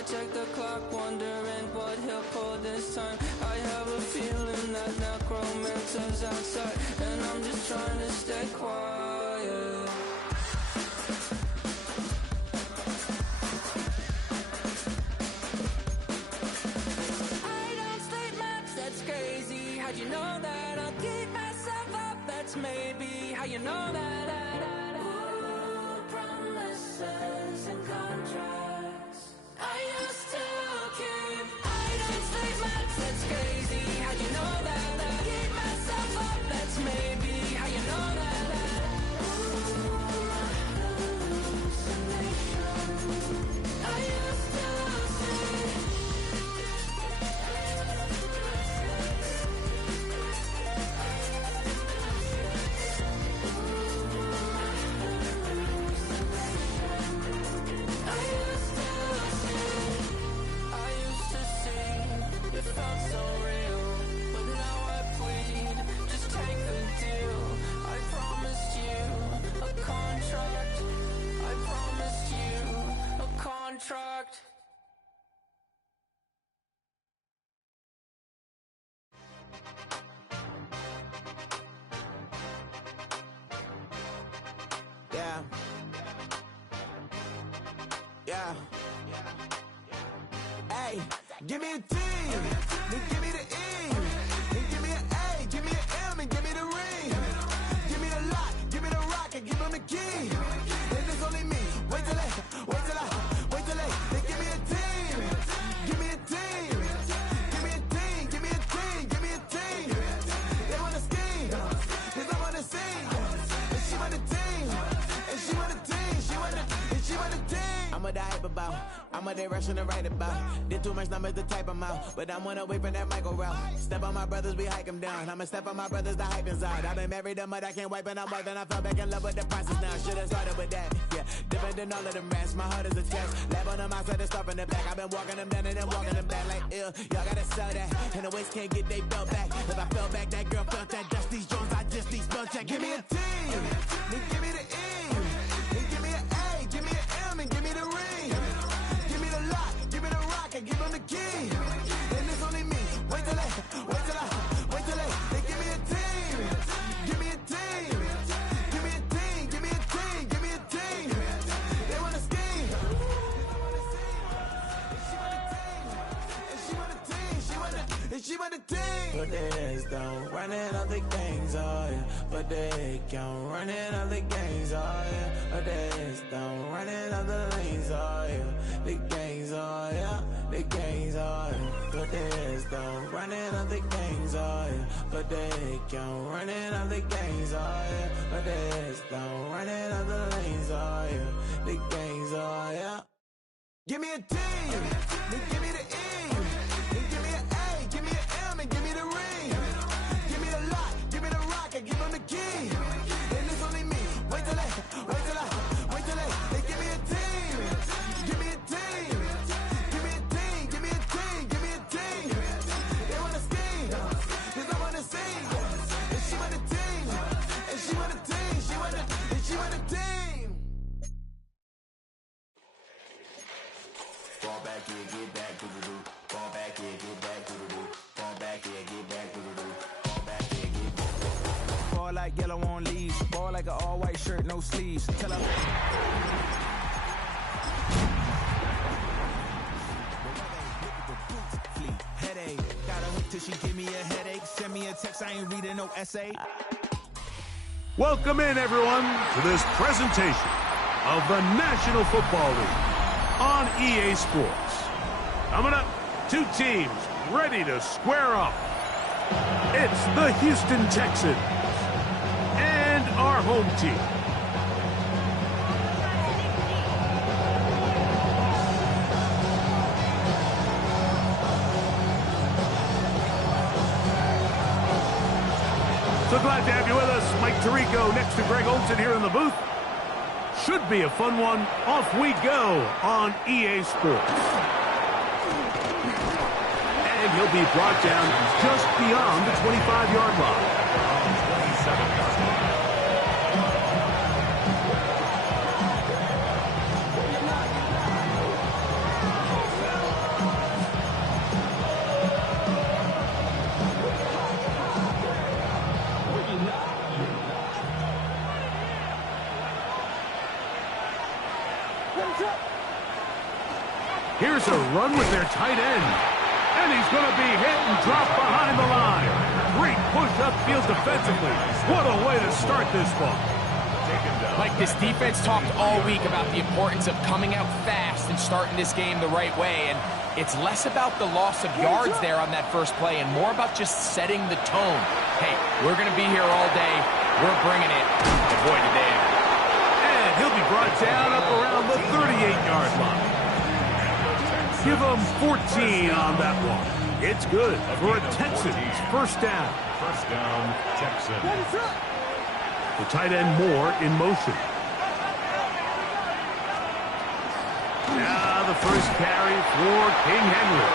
I check the clock, wondering what he'll pull this time. I have a feeling that necromancer's outside, and I'm just trying to stay quiet. I don't sleep much, that's crazy. How'd you know that? I'll keep myself up, that's maybe how you know that. Ooh, promises and contracts I used to keep. I don't sleep much, that's crazy. How'd you know that? I'll keep myself up, that's maybe how you know that. Ooh, my hallucination I used to see. It felt so real, but now I plead, just take the deal. I promised you a contract. I promised you a contract. Yeah. Yeah. Hey, give me a T, then give me the E, then give me an A, give me an M, and give me the ring. Give me the lock, give me the rock, and give him the key. And it's only me. Wait till they, then give me a team. Give me a team. Give me a team, give me a team, give me a team. They wanna scheme, 'cause I wanna sing. And she want a team, and she want a team, she want a team. I'm a hype about, I'm a direction to write about. Did too much numbers to type them out, but I'm one away from that micro route. Step on my brothers, we hike them down. I'ma step on my brothers, the hype inside. I've been married them, but I can't wipe it out more than I fell back in love with the process now. Should've started with that, yeah. Different than all of them rats, my heart is a test. Lab on them outside, stuff in the back. I've been walking them down and then walking them back like ill. Y'all gotta sell that, and the waist can't get they belt back. If I fell back, that girl felt that. Dust these Jones, I just need spell check. Give me a T, then give me the E, then give me an A, give me an M, and give me the ring. Give me the lock, give me the rock, and give him the key. And it's only me. Wait till they, they give me a team. Give me a team. Give me a team, give me a team, give me a team. They wanna scheme. And she want a team. And she want a team. But there's don't running all the gangs, oh yeah. But they can't running all the gangs, oh yeah. But there's don't running all the lanes, oh yeah. The gangs, oh yeah. The gangs, oh yeah. But there's don't running all the gangs, oh yeah. But they can't running all the gangs, oh yeah. But there's don't running all the lanes, oh yeah. The gangs, oh yeah. Give me a T, then give me the E, then give me an A, give me an M, and give me the ring. Give me the lock, give me the rock, and give him the key. And it's only me. Wait till they, they give me a team. Give me a team. Give me a team, give me a team, give me a team. They wanna scheme, 'cause I wanna sing. And she want a team, and she want a team, she want a team. Fall back here, get back, doo-doo-doo. Fall back here, get back, doo-doo-doo. Fall back here, get back, doo-doo-doo. Fall back here, get back. Ball like yellow on leaves. Ball like an all-white shirt, no sleeves. Tell her. Headache. Got a hook till she give me a headache. Send me a text, I ain't reading no essay. Welcome in, everyone, to this presentation of the National Football League on EA Sports. Coming up, two teams ready to square up. It's the Houston Texans and our home team. So glad to have you with us. Mike Tirico next to Greg Olson here in the booth. Should be a fun one. Off we go on EA Sports. And he'll be brought down just beyond the 25-yard line. Here's a run with their tight end. And he's going to be hit and dropped behind the line. Great push upfield defensively. What a way to start this ball. Like, this defense talked all week about the importance of coming out fast and starting this game the right way, and it's less about the loss of yards there on that first play and more about just setting the tone. Hey, we're going to be here all day. We're bringing it. And boy, did they ever. And he'll be brought down up around the 38-yard line. Give him 14 on that one. It's good for a Texans first down. First down, Texans. The tight end Moore in motion. Now the first carry for King Henry.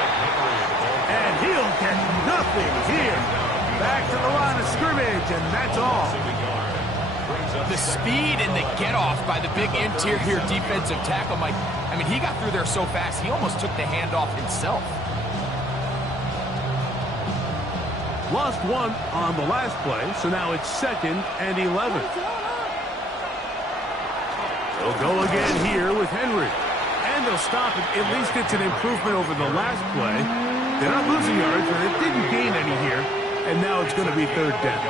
And he'll get nothing here. Back to the line of scrimmage, and that's all. The speed and the get-off by the big interior defensive tackle, Mike. I mean, he got through there so fast, he almost took the handoff himself. Lost one on the last play, so now it's 2nd and 11. They'll go again here with Henry. And they'll stop it. At least it's an improvement over the last play. They're not losing yards, and it didn't gain any here. And now it's going to be 3rd down.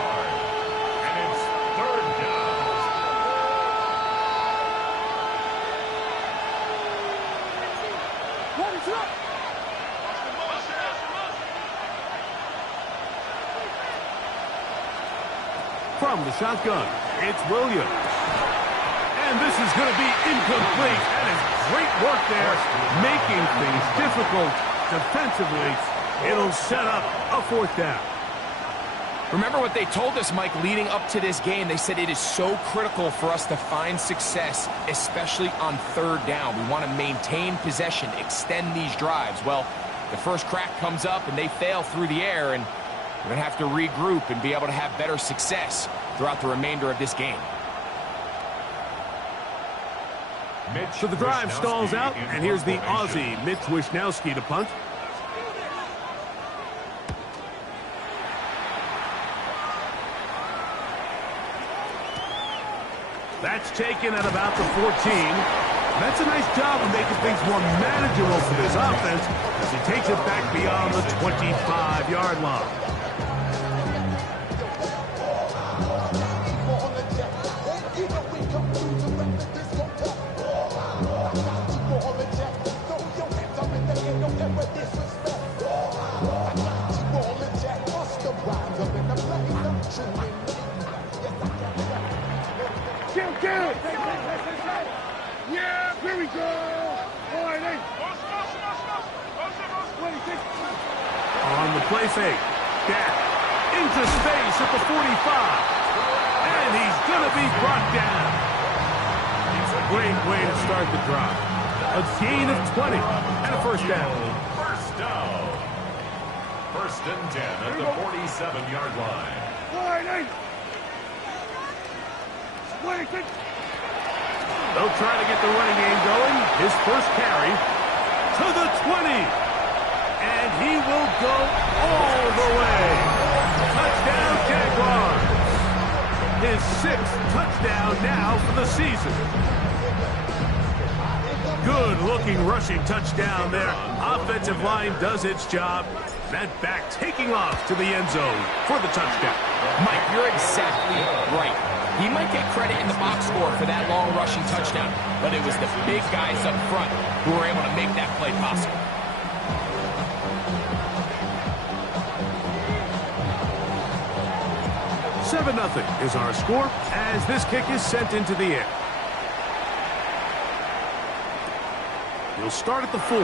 And it's 3rd down. From the shotgun, it's Williams. And this is going to be incomplete. That is great work there, making things difficult defensively. It'll set up a 4th down. Remember what they told us, Mike, leading up to this game. They said it is so critical for us to find success, especially on 3rd down. We want to maintain possession, extend these drives. Well, the first crack comes up and they fail through the air, and we're going to have to regroup and be able to have better success throughout the remainder of this game. So the drive stalls out, and here's the Aussie, Mitch Wishnowsky, to punt. That's taken at about the 14. That's a nice job of making things more manageable for this offense as he takes it back beyond the 25-yard line. Yeah, here we go. On the play fake. Dak into space at the 45. And he's going to be brought down. It's a great way to start the drive. A gain of 20 and a 1st down. First down. 1st and 10 at the 47-yard line. They'll try to get the running game going. His first carry to the 20. And he will go all the way. Touchdown, Jaguars. His 6th touchdown now for the season. Good-looking rushing touchdown there. Offensive line does its job. That back taking off to the end zone for the touchdown. Mike, you're exactly right. He might get credit in the box score for that long rushing touchdown, but it was the big guys up front who were able to make that play possible. $7-0 is our score as this kick is sent into the air. He'll start at the 4.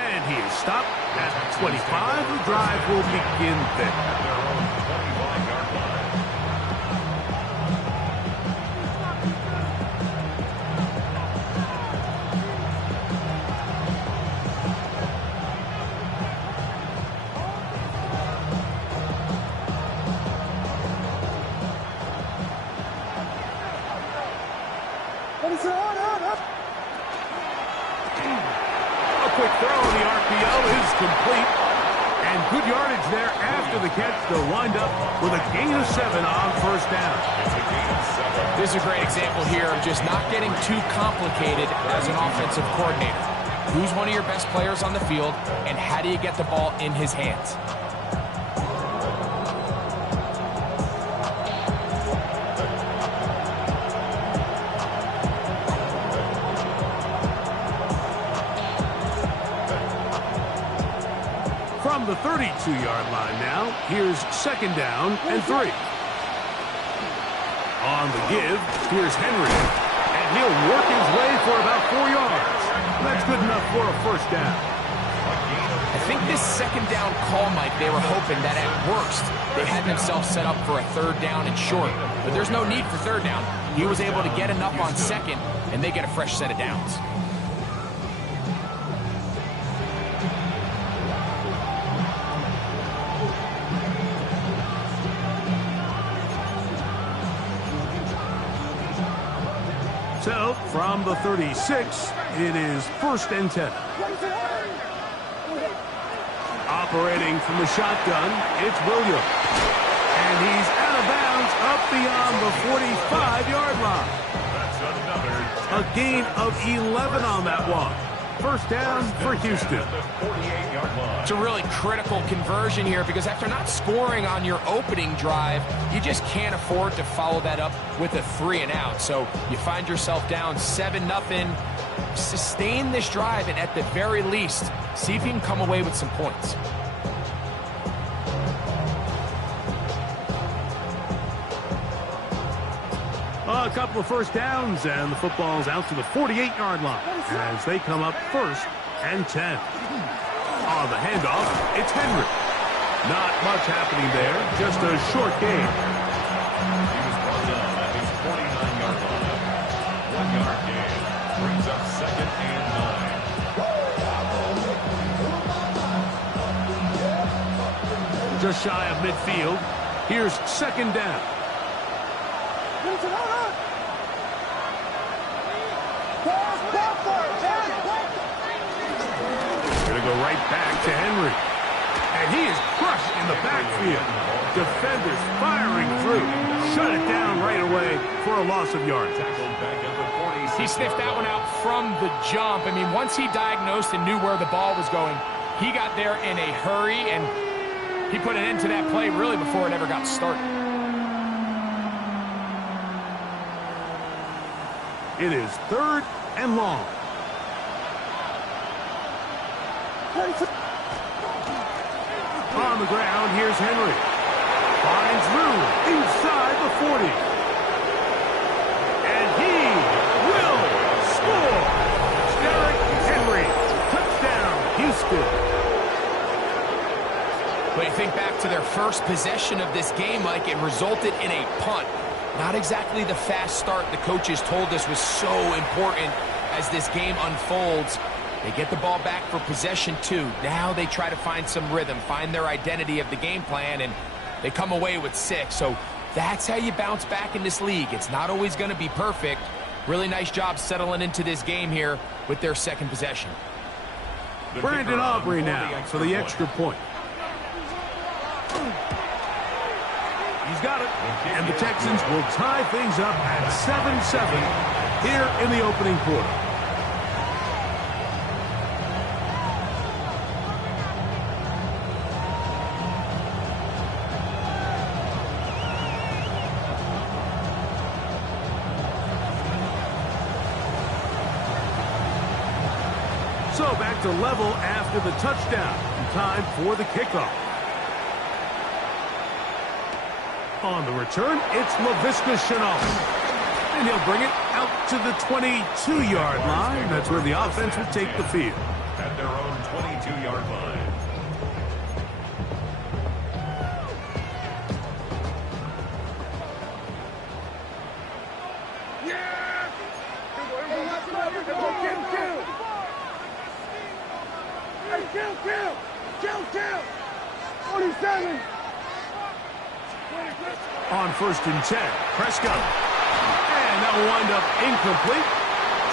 And he is stopped at 25. The drive will begin there. Quick throw, the RPO is complete. And good yardage there after the catch. They'll wind up with a gain of 7 on 1st down. It's a gain of 7. This is a great example here of just not getting too complicated as an offensive coordinator. Who's one of your best players on the field, and how do you get the ball in his hands? From the 32-yard line now, here's 2nd down and 3. On the give, here's Henry. And he'll work his way for about 4 yards. That's good enough for a 1st down. I think this 2nd down call, Mike, they were hoping that at worst they had themselves set up for a 3rd down and short. But there's no need for 3rd down. He was able to get enough on 2nd, and they get a fresh set of downs. So, from the 36, it is 1st and 10. Operating from the shotgun, it's Williams. And he's out of bounds up beyond the 45-yard line. A gain of 11 on that one. 1st down for Houston. It's a really critical conversion here because after not scoring on your opening drive, you just can't afford to follow that up with a 3 and out. So you find yourself down 7-0. Sustain this drive and at the very least, see if you can come away with some points. A couple of 1st downs, and the football's out to the 48-yard line as they come up 1st and 10. On the handoff, it's Henry. Not much happening there, just a short game. He was brought down at his 49-yard line. 1-yard gain brings up 2nd and 9. Just shy of midfield. Here's 2nd down. Going to go right back to Henry. And he is crushed in the backfield. Defenders firing through. Shut it down right away for a loss of yards. He sniffed that one out from the jump. I mean, once he diagnosed and knew where the ball was going, he got there in a hurry, and he put an end to that play really before it ever got started. It is 3rd and long. On the ground, here's Henry. Finds room inside the 40. And he will score. Derrick Henry. Touchdown, Houston. But you think back to their first possession of this game, Mike, it resulted in a punt. Not exactly the fast start the coaches told us was so important as this game unfolds. They get the ball back for possession 2. Now they try to find some rhythm, find their identity of the game plan, and they come away with 6. So that's how you bounce back in this league. It's not always going to be perfect. Really nice job settling into this game here with their 2nd possession. Brandon Aubrey now for the extra point. He's got it. And the Texans will tie things up at 7-7 here in the opening quarter. So back to level after the touchdown. Time for the kickoff. On the return, it's Laviska Shenault. And he'll bring it out to the 22-yard line. That's where the offense will take the field. At their own 22-yard line. Kill! 47! On 1st and 10, Prescott. And that will wind up incomplete.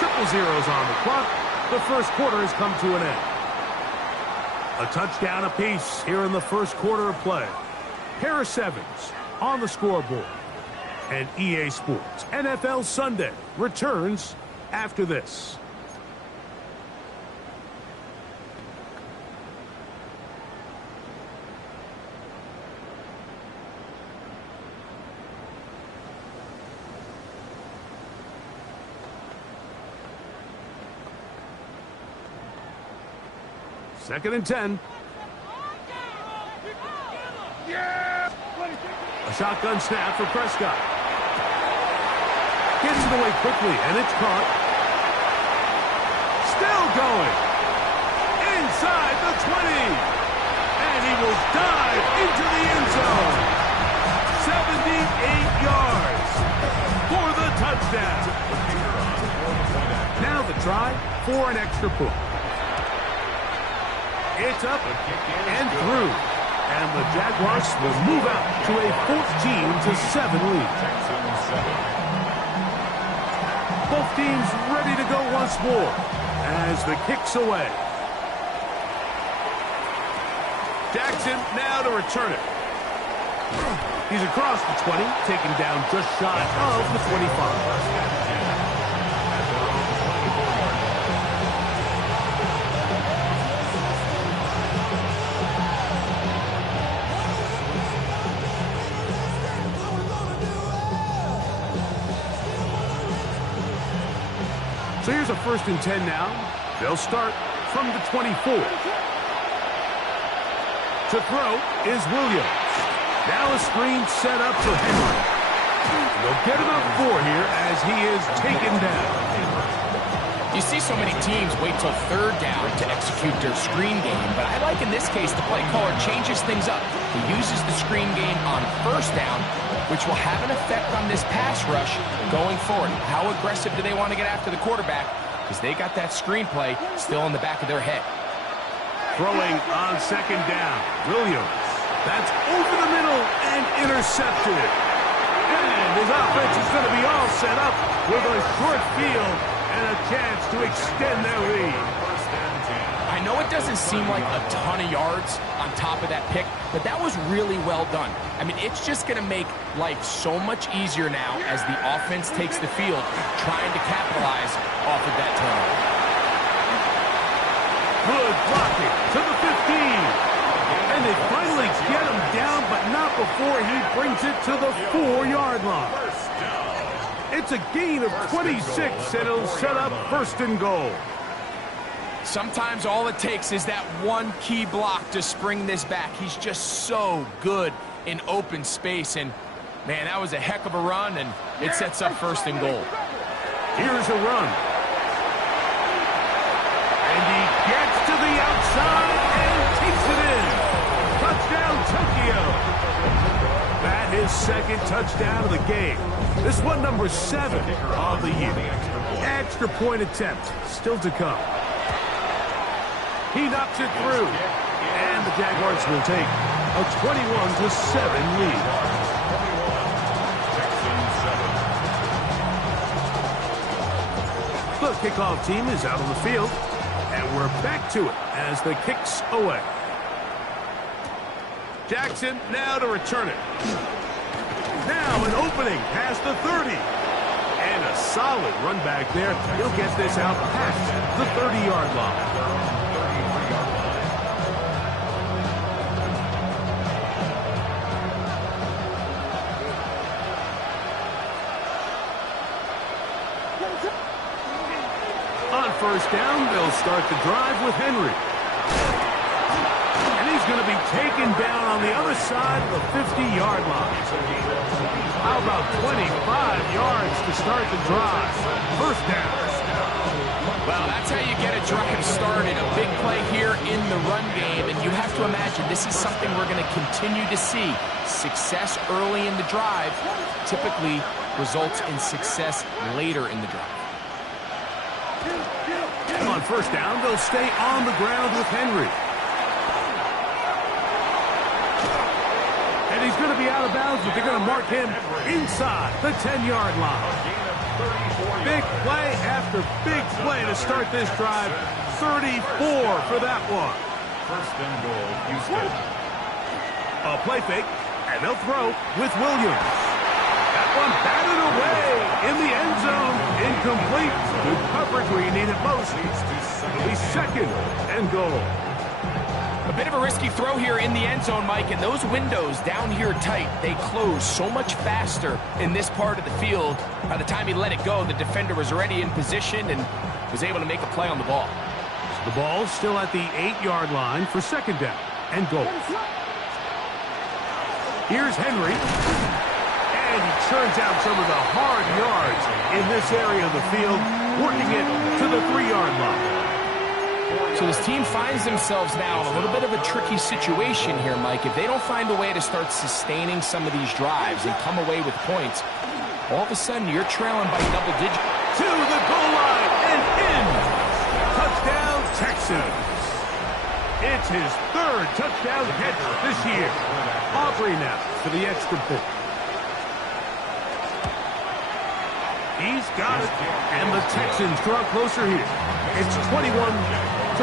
0-0 on the clock. The first quarter has come to an end. A touchdown apiece here in the first quarter of play. Harris Evans on the scoreboard. And EA Sports NFL Sunday returns after this. Second and 10. A shotgun snap for Prescott. Gets it away quickly, and it's caught. Still going. Inside the 20. And he will dive into the end zone. 78 yards for the touchdown. Now the try for an extra point. It's up and through. And the Jaguars will move out to a 14-7 lead. Both teams ready to go once more as the kick's away. Jackson now to return it. He's across the 20, taken down just shy of the 25. So here's a 1st and 10 now. They'll start from the 24. To throw is Williams. Now a screen set up for Henry. They'll get him up 4 here as he is taken down. You see so many teams wait till 3rd down to execute their screen game, but I like in this case the play caller changes things up. He uses the screen game on 1st down, which will have an effect on this pass rush going forward. How aggressive do they want to get after the quarterback? Because they got that screenplay still in the back of their head. Throwing on 2nd down. Williams. That's over the middle and intercepted. And his offense is going to be all set up with a short field and a chance to extend their lead. I know it doesn't seem like a ton of yards on top of that pick, but that was really well done. I mean, it's just going to make life so much easier now as the offense takes the field, trying to capitalize off of that turnover. Good blocking to the 15. And they finally get him down, but not before he brings it to the 4-yard line. It's a gain of 26, and it'll set up 1st and goal. Sometimes all it takes is that one key block to spring this back. He's just so good in open space, and man, that was a heck of a run, and it sets up 1st and goal. Here's a run. And he gets to the outside and takes it in. Touchdown, Tokyo. That is 2nd touchdown of the game. This one number 7 of the year. Extra point attempt still to come. He knocks it through. And the Jaguars will take a 21-7 lead. The kickoff team is out on the field. And we're back to it as the kick's away. Jackson now to return it. Now an opening past the 30. And a solid run back there. He'll get this out past the 30-yard line. On 1st down, they'll start the drive with Henry. And he's going to be taken down on the other side of the 50-yard line. How about 25 yards to start the drive? 1st down. Well, that's how you get a drive started. A big play here in the run game, and you have to imagine this is something we're going to continue to see. Success early in the drive typically results in success later in the drive. On 1st down, they'll stay on the ground with Henry. And he's going to be out of bounds, but they're going to mark him inside the 10-yard line. Big play after big play to start this drive. 34 for that one. 1st and goal, Houston. A play fake, and they'll throw with Williams. That one batted away in the end zone. Incomplete. Good coverage where you need it most. It'll be second and goal. A bit of a risky throw here in the end zone, Mike, and those windows down here tight, they close so much faster in this part of the field. By the time he let it go, the defender was already in position and was able to make a play on the ball. So the ball's still at the 8-yard line for second down and goal. Here's Henry. And he churns out some of the hard yards in this area of the field, working it to the 3-yard line. So this team finds themselves now in a little bit of a tricky situation here, Mike. If they don't find a way to start sustaining some of these drives and come away with points, all of a sudden you're trailing by double digits. To the goal line and in. Touchdown, Texans. It's his third touchdown catch this year. Aubrey now for the extra point. He's got it. And the Texans draw closer here. It's 21-14.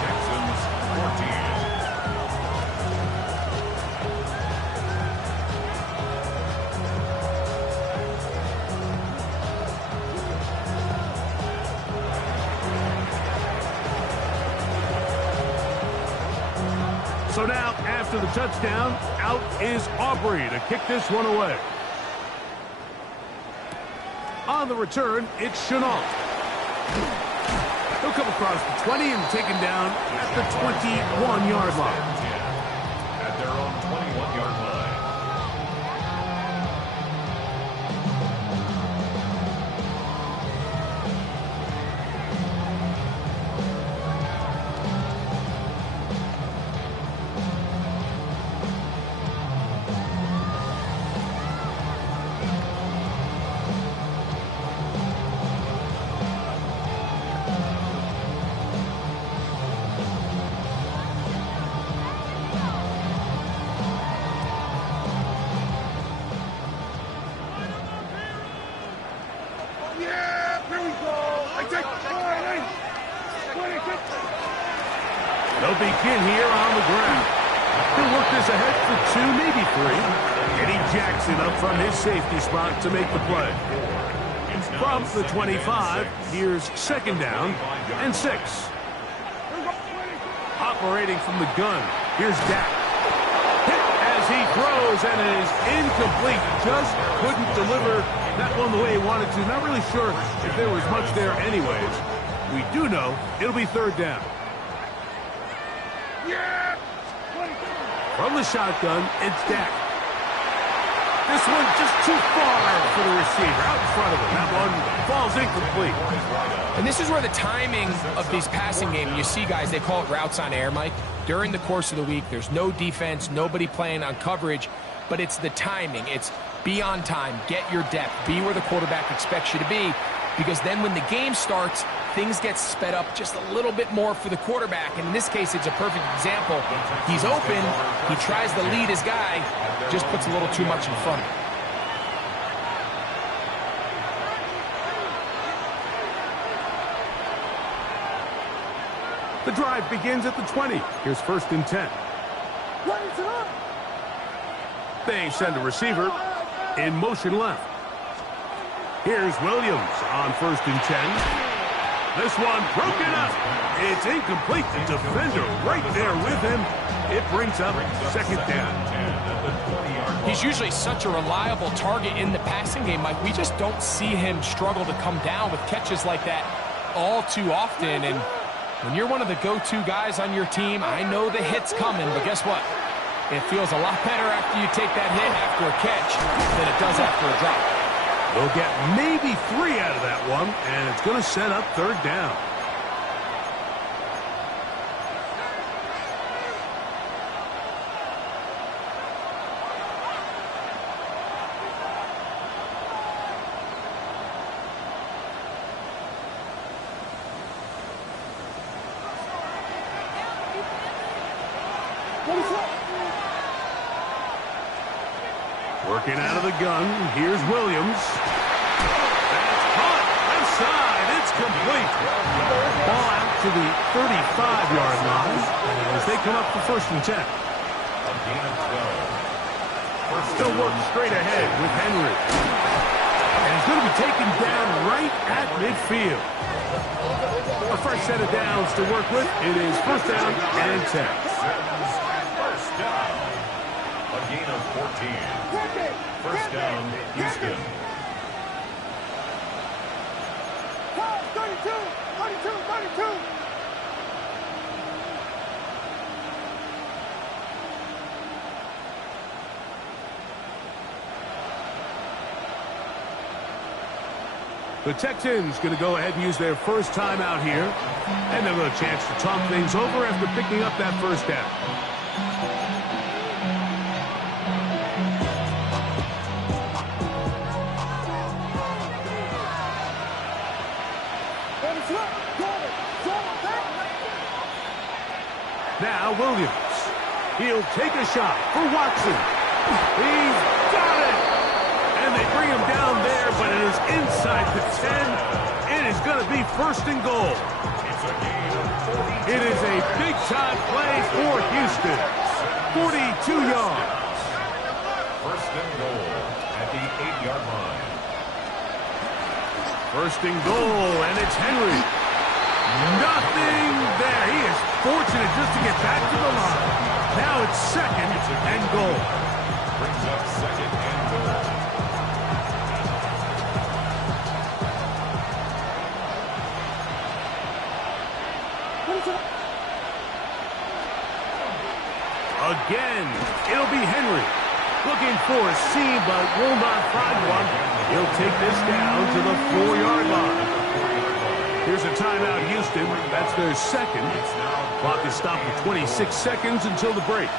Texans 14. So now, after the touchdown, out is Aubrey to kick this one away. On the return, it's Shenault. He'll come across the 20 and taken down at the 21-yard line. At their own 21-yard line. They'll begin here on the ground. He'll work this ahead for 2, maybe 3. Eddie Jackson up from his safety spot to make the play. From the 25, here's second down and 6. Operating from the gun, here's Dak. Hit as he throws, and it is incomplete. Just couldn't deliver that one the way he wanted to. Not really sure if there was much there anyways. We do know it'll be third down. From the shotgun, it's Dak. This one just too far for the receiver. Out in front of him. That one falls incomplete. And this is where the timing of these passing games, you see guys, they call it routes on air, Mike. During the course of the week, there's no defense, nobody playing on coverage, but it's the timing. It's be on time, get your depth, be where the quarterback expects you to be, because then when the game starts, things get sped up just a little bit more for the quarterback. And in this case, it's a perfect example. He's open. He tries to lead his guy. Just puts a little too much in front of him. The drive begins at the 20. Here's first and 10. They send a receiver in motion left. Here's Williams on first and 10. This one broken up. It's incomplete. The defender right there with him. It brings up second down. He's usually such a reliable target in the passing game, Mike. We just don't see him struggle to come down with catches like that all too often. And when you're one of the go-to guys on your team, I know the hit's coming, but guess what? It feels a lot better after you take that hit after a catch than it does after a drop. They'll get maybe 3 out of that one, and it's going to set up third down. Working out of the gun, here's Williams. That's caught, left side, it's complete. Ball out to the 35-yard line as they come up for first and 10. They'll work straight ahead with Henry. And he's going to be taken down right at midfield. A fresh set of downs to work with. It is first down and 10. First down. A gain of 14. First down, Houston. 32. The Texans going to go ahead and use their first timeout here. And they'll have a chance to talk things over after picking up that first down. Now Williams. He'll take a shot for Watson. He's got it! And they bring him down there, but it is inside the 10. It is going to be first and goal. It is a big-time play for Houston. 42 yards. First and goal at the 8-yard line. First and goal, and it's Henry. Nothing there. He is fortunate just to get back to the line. Now it's second and goal. Brings up second and goal. Again, it'll be Henry. Looking for a seam, but will not find one. He'll take this down to the 4-yard line. Here's a timeout, Houston. That's their second. Clock is stopped for 26 seconds until the break.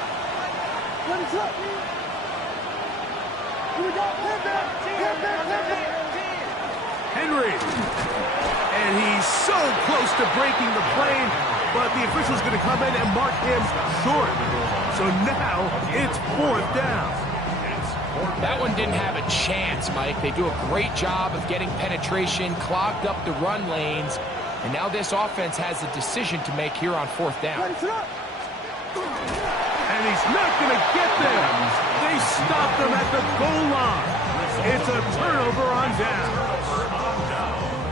Henry. And he's so close to breaking the plane, but the official's going to come in and mark him short. So now it's fourth down. That one didn't have a chance, Mike. They do a great job of getting penetration, clogged up the run lanes, and now this offense has a decision to make here on fourth down. And he's not going to get there. They stopped him at the goal line. It's a turnover on down.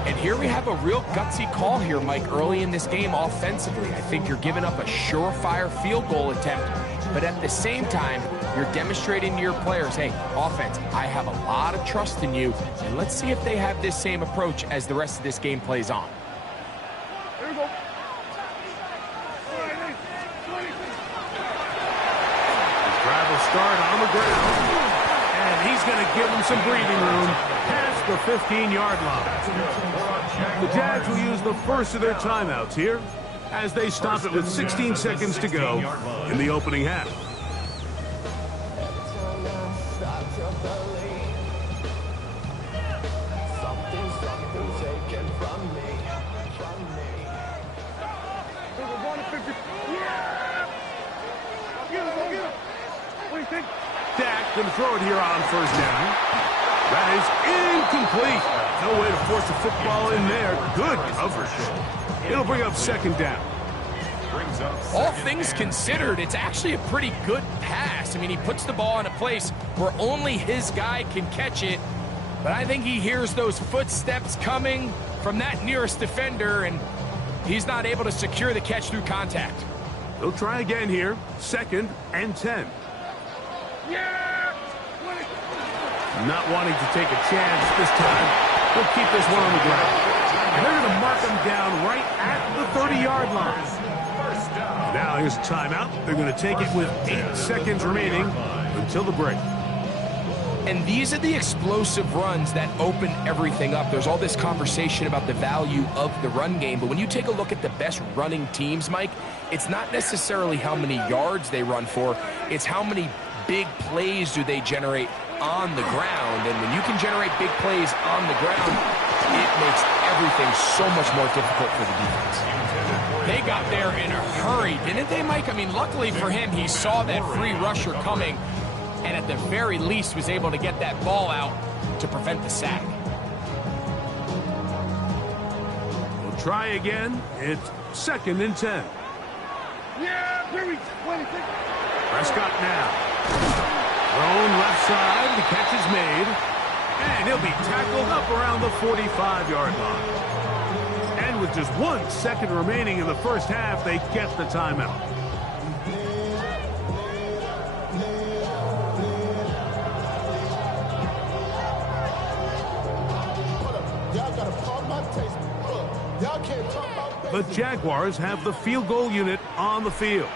And here we have a real gutsy call here, Mike, early in this game offensively. I think you're giving up a surefire field goal attempt, but at the same time, you're demonstrating to your players, hey, offense, I have a lot of trust in you, and let's see if they have this same approach as the rest of this game plays on. Here we go. Drive will start on the ground, and he's going to give him some breathing room past the 15-yard line. The Jags will use the first of their timeouts here as they stop it with 16 seconds to go in the opening half. Dak going to throw it here on first down. That is incomplete. No way to force the football in there. Good coverage. It'll bring up second down. All things considered, it's actually a pretty good pass. I mean, he puts the ball in a place where only his guy can catch it. But I think he hears those footsteps coming from that nearest defender, and he's not able to secure the catch through contact. They'll try again here. Second and 10. Not wanting to take a chance this time. They'll keep this one on the ground. And they're going to mark him down right at the 30-yard line. Now here's a timeout. They're going to take it with 8 seconds remaining until the break. And these are the explosive runs that open everything up. There's all this conversation about the value of the run game, but when you take a look at the best running teams, Mike, it's not necessarily how many yards they run for, it's how many big plays do they generate on the ground. And when you can generate big plays on the ground, it makes everything so much more difficult for the defense. They got there in a hurry, didn't they, Mike? I mean, luckily for him, he saw that free rusher coming, and at the very least was able to get that ball out to prevent the sack. We'll try again. It's second and 10. Prescott now. Thrown left side, the catch is made, and he'll be tackled up around the 45-yard line. And with just 1 second remaining in the first half, they get the timeout. The Jaguars have the field goal unit on the field.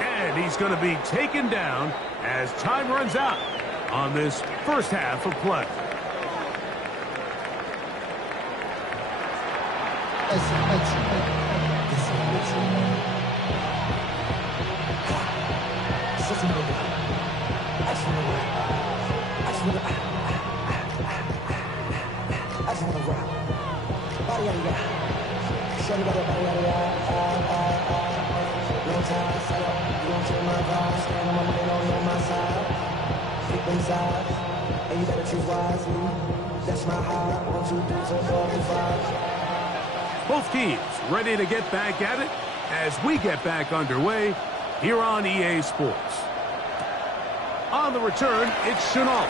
And he's going to be taken down as time runs out on this first half of play. Both teams ready to get back at it as we get back underway here on EA Sports. On the return, it's Shenault.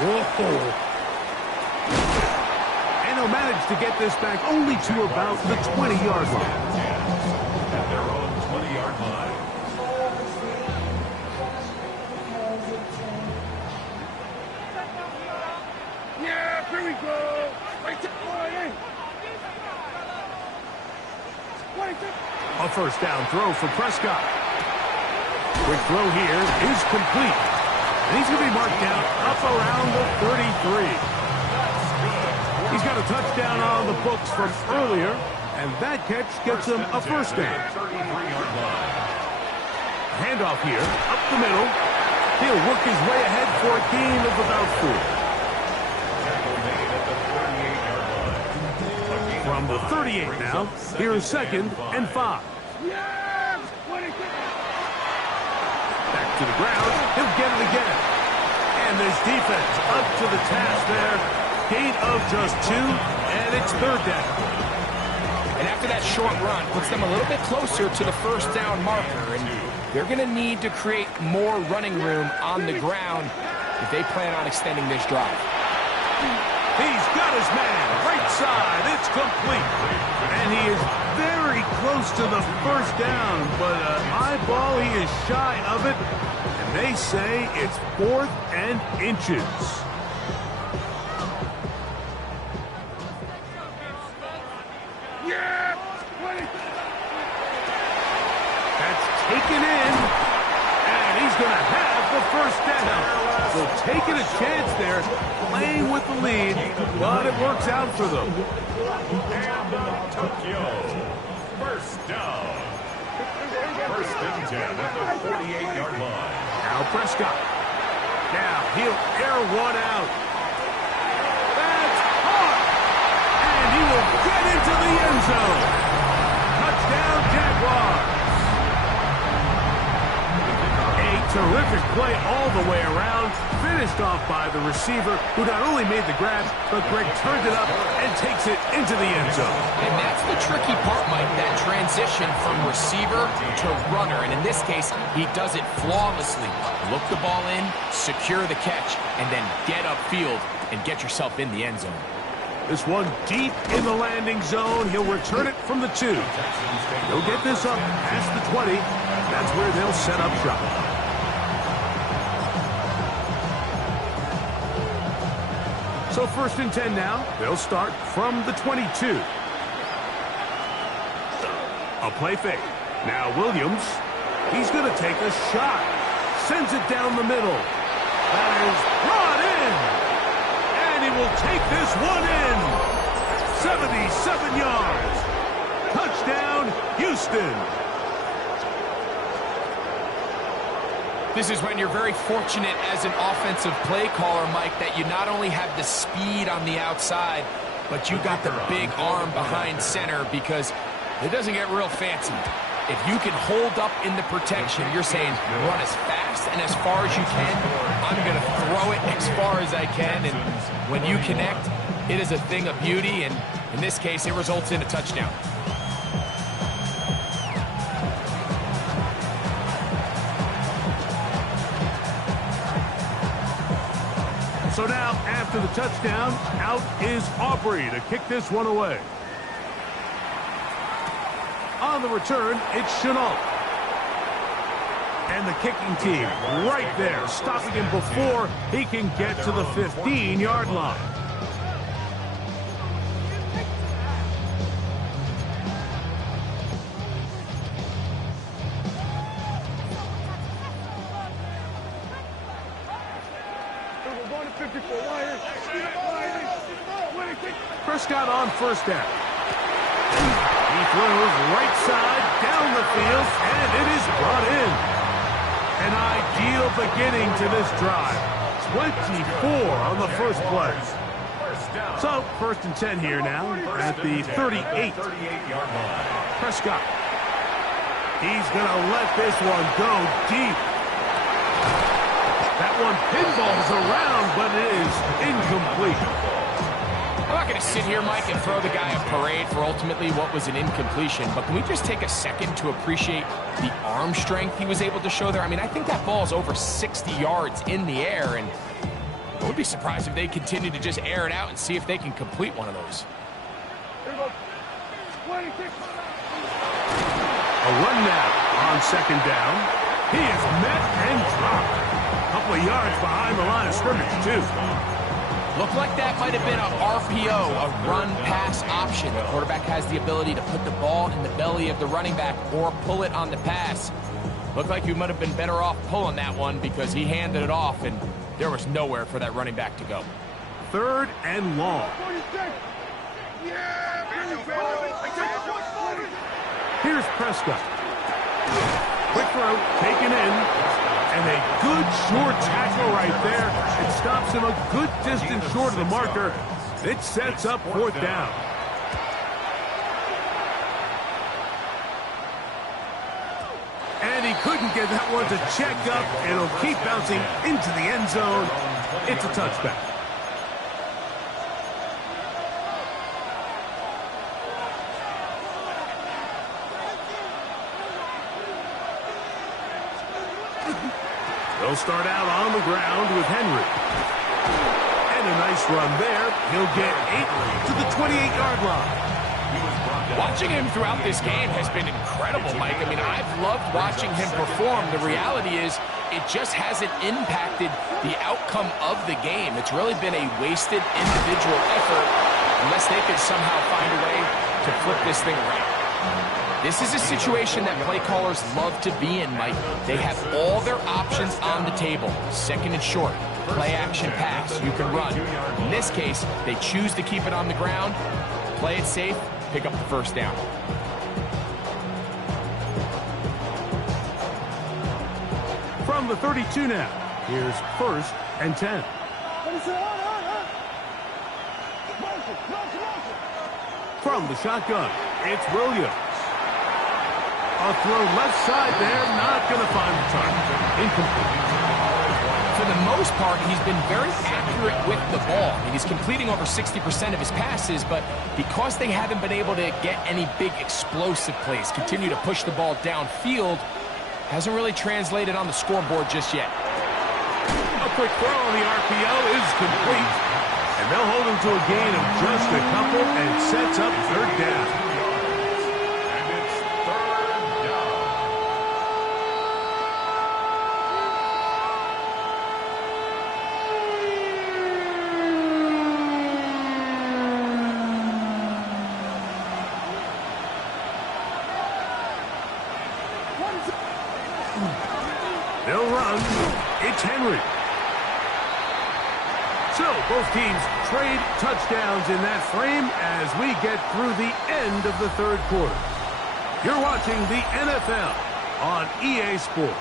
Whoa. And he'll manage to get this back only to about the 20-yard line. At their own 20-yard line. Yeah, here we go. A first down throw for Prescott. Quick throw here is complete. And he's going to be marked down up around the 33. He's got a touchdown on the books from earlier, and that catch gets him a first down. Handoff here, up the middle. He'll work his way ahead for a gain of about 4. From the 38 now, here's 2nd and 5. Back to the ground, he'll get it again. And this defense up to the task there. Gain of just 2, and it's 3rd down. And after that short run, puts them a little bit closer to the first down marker. And they're going to need to create more running room on the ground if they plan on extending this drive. He's got his man, right side, it's complete. And he is very close to the first down, but eyeball, he is shy of it. And they say it's 4th and inches. That's taken in, and he's going to have the first down. So taking a chance there, playing with the lead, but it works out for them. And Tokyo. First down. 1st and 10 at the 48-yard line. Now Prescott. Now he'll air one out. That's caught. And he will get into the end zone. Touchdown Jaguars. Terrific play all the way around, finished off by the receiver, who not only made the grab, but Greg turned it up and takes it into the end zone. And that's the tricky part, Mike, that transition from receiver to runner. And in this case, he does it flawlessly. Look the ball in, secure the catch, and then get upfield and get yourself in the end zone. This one deep in the landing zone. He'll return it from the 2. He'll get this up past the 20. That's where they'll set up shop. So 1st and 10 now. They'll start from the 22. A play fake. Now Williams. He's going to take a shot. Sends it down the middle. That is brought in. And he will take this one in. 77 yards. Touchdown, Houston. This is when you're very fortunate as an offensive play caller, Mike, that you not only have the speed on the outside, but you got the big arm behind center, because it doesn't get real fancy. If you can hold up in the protection, you're saying run as fast and as far as you can. I'm going to throw it as far as I can. And when you connect, it is a thing of beauty. And in this case, it results in a touchdown. So now, after the touchdown, out is Aubrey to kick this one away. On the return, it's Chenault. And the kicking team right there, stopping him before he can get to the 15-yard line. Prescott on first down. He throws right side down the field, and it is brought in. An ideal beginning to this drive. 24 on the first play. So, 1st and 10 here now at the 38. Prescott. He's going to let this one go deep. That one pinballs around, but it is incomplete. I'm not going to sit here, Mike, and throw the guy a parade for ultimately what was an incompletion, but can we just take a second to appreciate the arm strength he was able to show there? I mean, I think that ball is over 60 yards in the air, and I would be surprised if they continue to just air it out and see if they can complete one of those. A run now on 2nd down. He is met and dropped. A couple of yards behind the line of scrimmage, too. Looked like that might have been a RPO, a run-pass option. The quarterback has the ability to put the ball in the belly of the running back or pull it on the pass. Looked like you might have been better off pulling that one because he handed it off, and there was nowhere for that running back to go. 3rd and long. Here's Prescott. Quick throw, taken in. And a good short tackle right there. It stops him a good distance short of the marker. It sets up 4th down. And he couldn't get that one to check up. And it'll keep bouncing into the end zone. It's a touchback. They'll start out on the ground with Henry. And a nice run there. He'll get 8 to the 28-yard line. Watching him throughout this game has been incredible, Mike. I mean, I've loved watching him perform. The reality is it just hasn't impacted the outcome of the game. It's really been a wasted individual effort unless they could somehow find a way to flip this thing around. This is a situation that play callers love to be in, Mike. They have all their options on the table. 2nd and short, play action pass, you can run. In this case, they choose to keep it on the ground, play it safe, pick up the 1st down. From the 32 now, here's 1st and 10. From the shotgun, it's Williams. A throw left side there, not going to find the target. Incomplete. For the most part, he's been very accurate with the ball. I mean, he's completing over 60% of his passes, but because they haven't been able to get any big explosive plays, continue to push the ball downfield, hasn't really translated on the scoreboard just yet. A quick throw on the RPO is complete. And they'll hold him to a gain of just a couple and sets up 3rd down. They'll run. It's Henry. So both teams trade touchdowns in that frame as we get through the end of the 3rd quarter. You're watching the NFL on EA Sports.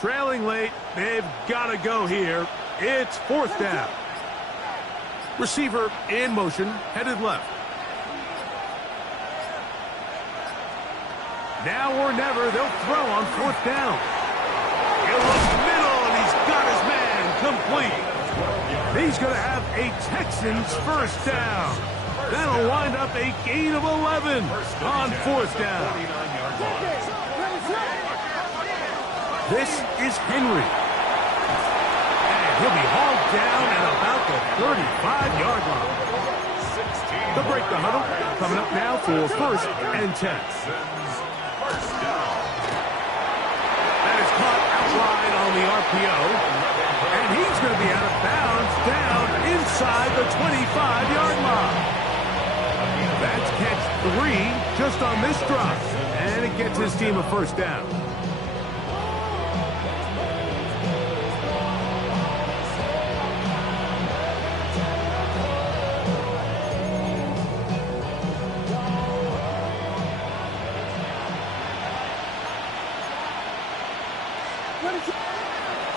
Trailing late, they've got to go here. It's fourth down. Receiver in motion, headed left. Now or never, they'll throw on fourth down. He'll look middle, and he's got his man complete. He's going to have a Texans first down. That'll wind up a gain of 11 on fourth down. This is Henry. And he'll be hauled down at about the 35-yard line. They'll break the huddle. Coming up now for first and 10. That is caught outline on the RPO. And he's going to be out of bounds down inside the 25-yard line. That's catch 3 just on this drive. And it gets his team a first down.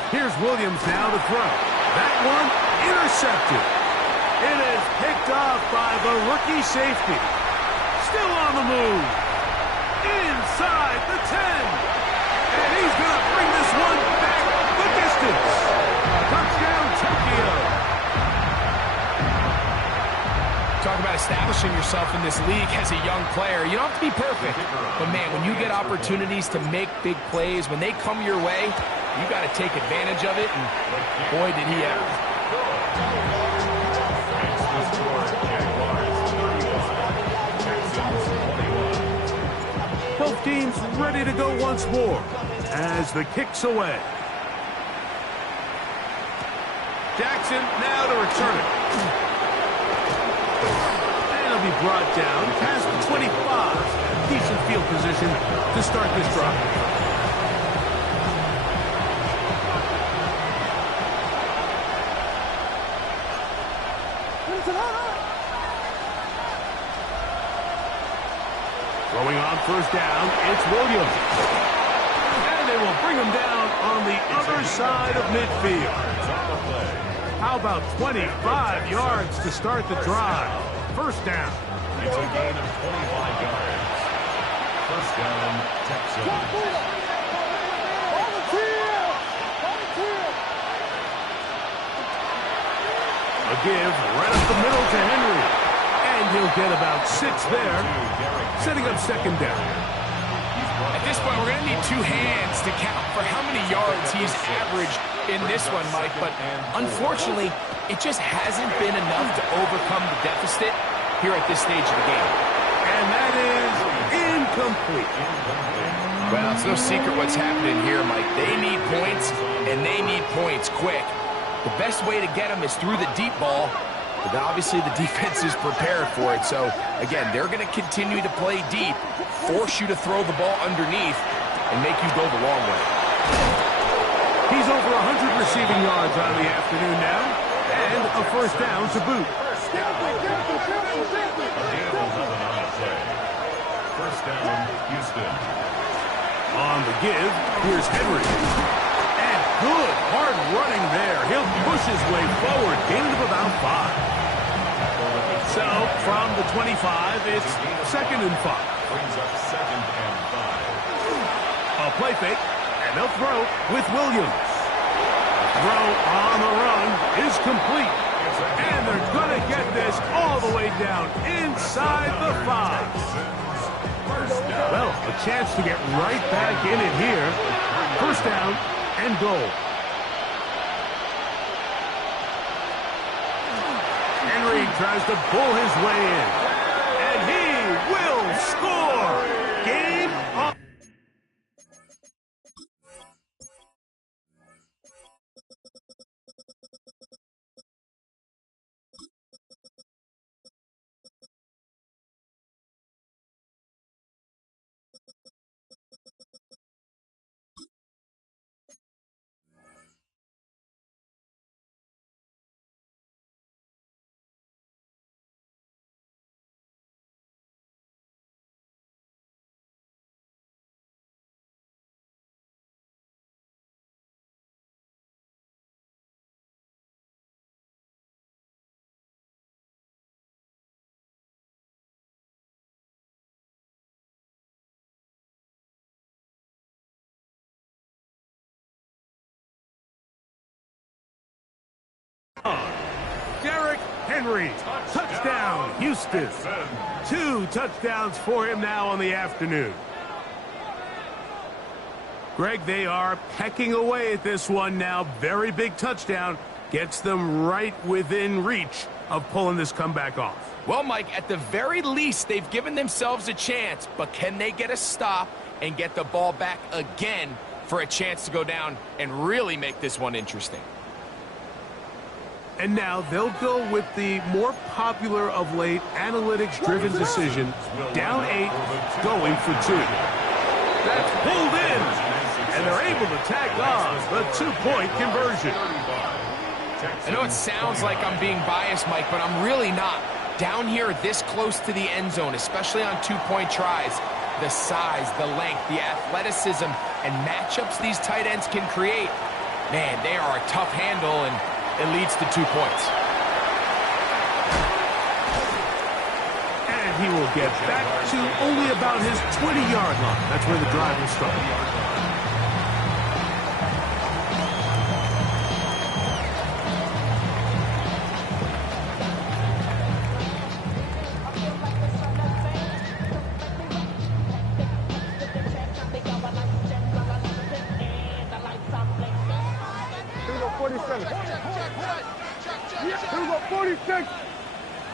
Here's Williams now to throw. That one intercepted. It is picked off by the rookie safety. Still on the move. Inside the 10. And he's going to bring this one back the distance. Touchdown, Tokyo. Talk about establishing yourself in this league as a young player. You don't have to be perfect. But, man, when you get opportunities to make big plays, when they come your way, you got to take advantage of it, and boy, did he ever. Both teams ready to go once more as the kick's away. Jackson now to return it. And it'll be brought down past the 25. Decent field position to start this drive. Throwing on first down, it's Williams. And they will bring him down on the other side of midfield. How about 25 yards to start the drive? First down. It's a gain of 25 yards. First down, Texans. A give right up the middle to Henry. And he'll get about 6 there, setting up second down. At this point, we're going to need 2 hands to count for how many yards he's averaged in this one, Mike. But unfortunately, it just hasn't been enough to overcome the deficit here at this stage of the game. And that is incomplete. Well, it's no secret what's happening here, Mike. They need points, and they need points quick. The best way to get them is through the deep ball, but obviously the defense is prepared for it. So, again, they're going to continue to play deep, force you to throw the ball underneath, and make you go the long way. He's over 100 receiving yards on the afternoon now, and a first down to boot. First down, Houston. On the give, here's Henry. And good hard running there. He'll push his way forward, gain of about 5. So, from the 25, it's second and 5. Brings up second and 5. A play fake, and they'll throw with Williams. Throw on the run is complete. And they're going to get this all the way down inside the 5. Well, a chance to get right back in it here. First down and goal. Henry tries to pull his way in. And he will score. Game on. Derrick Henry, touchdown, Houston. 2 touchdowns for him now on the afternoon. Greg, they are pecking away at this one now. Very big touchdown. Gets them right within reach of pulling this comeback off. Well, Mike, at the very least, they've given themselves a chance, but can they get a stop and get the ball back again for a chance to go down and really make this one interesting? And now they'll go with the more popular of late analytics-driven decision. Down 8, going for 2. That's pulled in, and they're able to tack on the 2-point conversion. I know it sounds like I'm being biased, Mike, but I'm really not. Down here this close to the end zone, especially on 2-point tries, the size, the length, the athleticism, and matchups these tight ends can create, man, they are a tough handle, and it leads to 2 points. And he will get back to only about his 20-yard line. That's where the drive will start.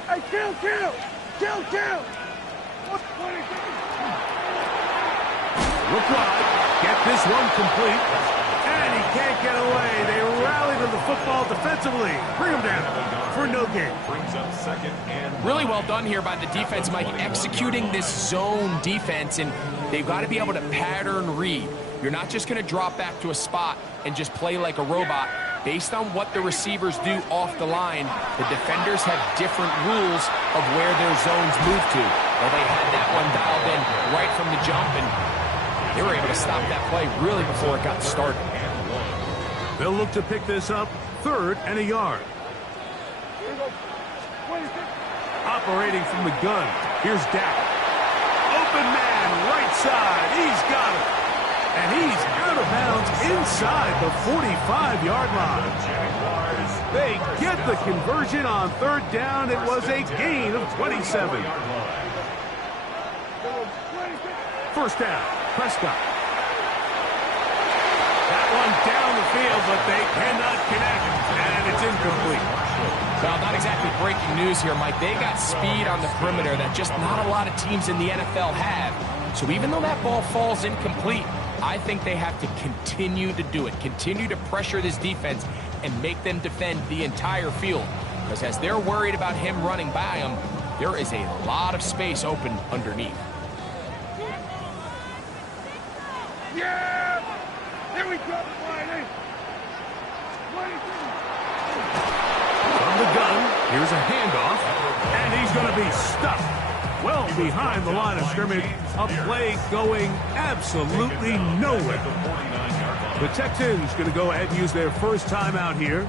Hey, kill! Look wide, get this one complete, and he can't get away. They rally to the football defensively, bring him down for no gain. Really well done here by the defense, Mike, executing this zone defense, and they've got to be able to pattern read. You're not just going to drop back to a spot and just play like a robot. Based on what the receivers do off the line, the defenders have different rules of where their zones move to. Well, they had that one dialed in right from the jump, and they were able to stop that play really before it got started. They'll look to pick this up, 3rd and a yard. Operating from the gun, here's Dak. Open man, right side, he's got it. And he's out of bounds inside the 45-yard line. They get the conversion on 3rd down. It was a gain of 27. First down, Prescott. That one down the field, but they cannot connect, and it's incomplete. Well, not exactly breaking news here, Mike. They got speed on the perimeter that just not a lot of teams in the NFL have. So even though that ball falls incomplete, I think they have to continue to do it, continue to pressure this defense and make them defend the entire field. Because as they're worried about him running by them, there is a lot of space open underneath. Yeah! Here we go, Wiley! From the gun, here's a handoff, and he's going to be stuffed well behind the line of scrimmage. A play going absolutely nowhere. The Texans going to go ahead and use their first timeout here.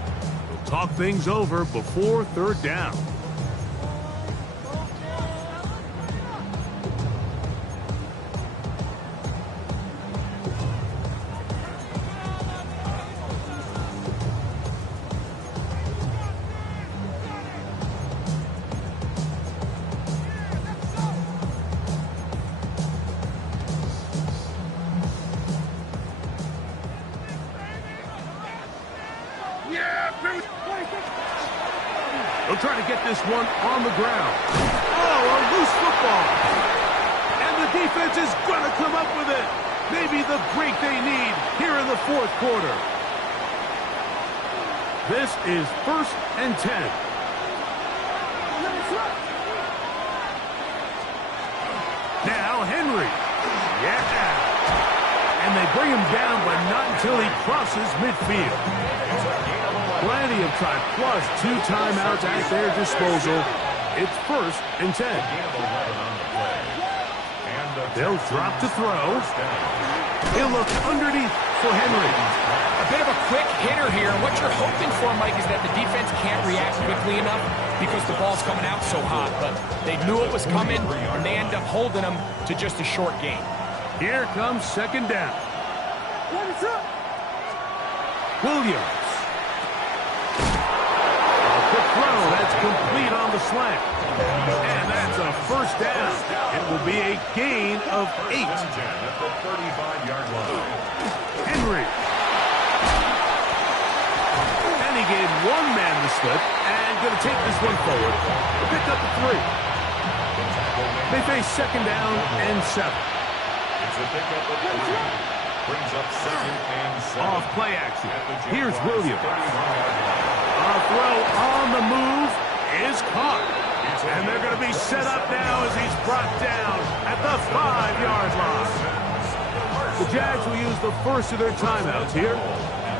They'll talk things over before 3rd down. They'll try to get this one on the ground. Oh, a loose football. And the defense is going to come up with it. Maybe the break they need here in the 4th quarter. This is 1st and 10. Now Henry. Yeah. And they bring him down, but not until he crosses midfield. Plenty of time, plus 2 timeouts at their disposal. It's 1st and 10. They'll drop to throw. He'll look underneath for Henry. A bit of a quick hitter here. What you're hoping for, Mike, is that the defense can't react quickly enough because the ball's coming out so hot. But they knew it was coming, and they end up holding them to just a short gain. Here comes 2nd down. Williams. complete on the slant. And that's a first down. It will be a gain of 8. At the 35-yard line. Henry. And he gave one man the slip and going to take this one forward. Picked up the 3. They face second down and 7. It's a pickup of 3. Brings up second and 7. Off play action. Here's Williams. A throw on the move is caught. And they're going to be set up now as he's brought down at the 5-yard line. The Jags will use the first of their timeouts here.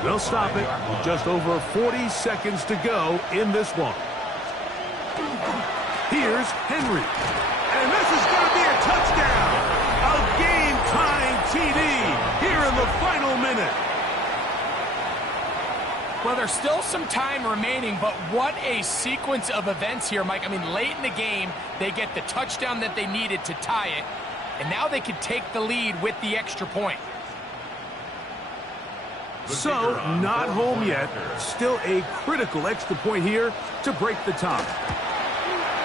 They'll stop it with just over 40 seconds to go in this one. Here's Henry. And this is going to be a touchdown. A game-tying TD here in the final minute. Well, there's still some time remaining, but what a sequence of events here, Mike. I mean, late in the game, they get the touchdown that they needed to tie it, and now they can take the lead with the extra point. So, not home yet. Still a critical extra point here to break the tie.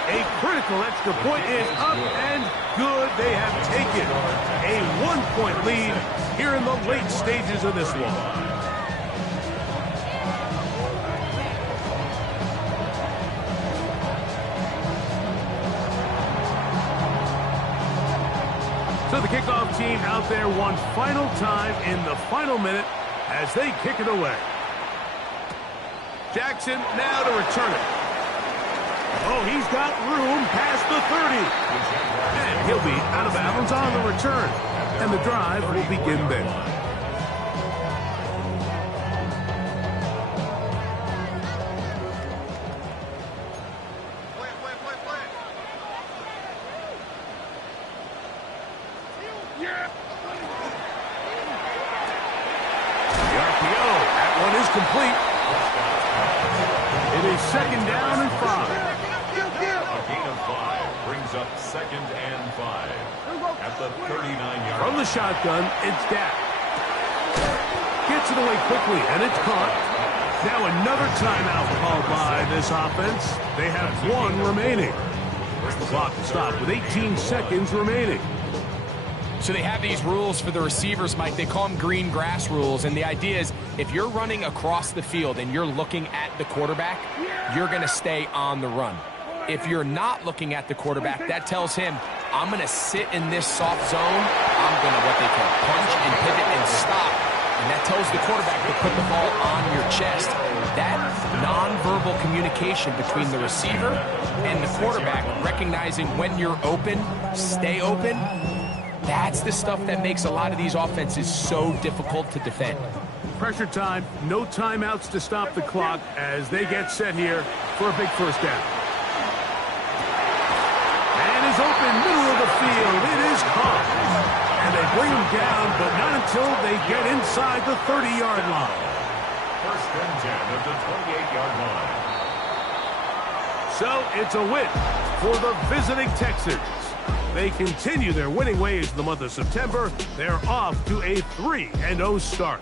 A critical extra point is up and good. They have taken a 1-point lead here in the late stages of this one. So the kickoff team out there one final time in the final minute as they kick it away. Jackson now to return it. Oh, he's got room past the 30. And he'll be out of bounds on the return. And the drive will begin there. Complete. It is second down and 5. A gain of 5 brings up second and 5 at the 39-yard line. From the shotgun, it's Dak. Gets it away quickly, and it's caught. Now another timeout called by this offense. They have 1 remaining. The clock will stop with 18 seconds remaining. So they have these rules for the receivers, Mike. They call them green grass rules. And the idea is if you're running across the field and you're looking at the quarterback, you're going to stay on the run. If you're not looking at the quarterback, that tells him, I'm going to sit in this soft zone. I'm going to what they call punch and pivot and stop. And that tells the quarterback to put the ball on your chest. That nonverbal communication between the receiver and the quarterback, recognizing when you're open, stay open, that's the stuff that makes a lot of these offenses so difficult to defend. Pressure time, no timeouts to stop the clock as they get set here for a big first down. And is open, middle of the field. It is caught. And they bring him down, but not until they get inside the 30-yard line. First and 10 at the 28-yard line. So it's a win for the visiting Texans. They continue their winning ways in the month of September. They're off to a 3-0 start.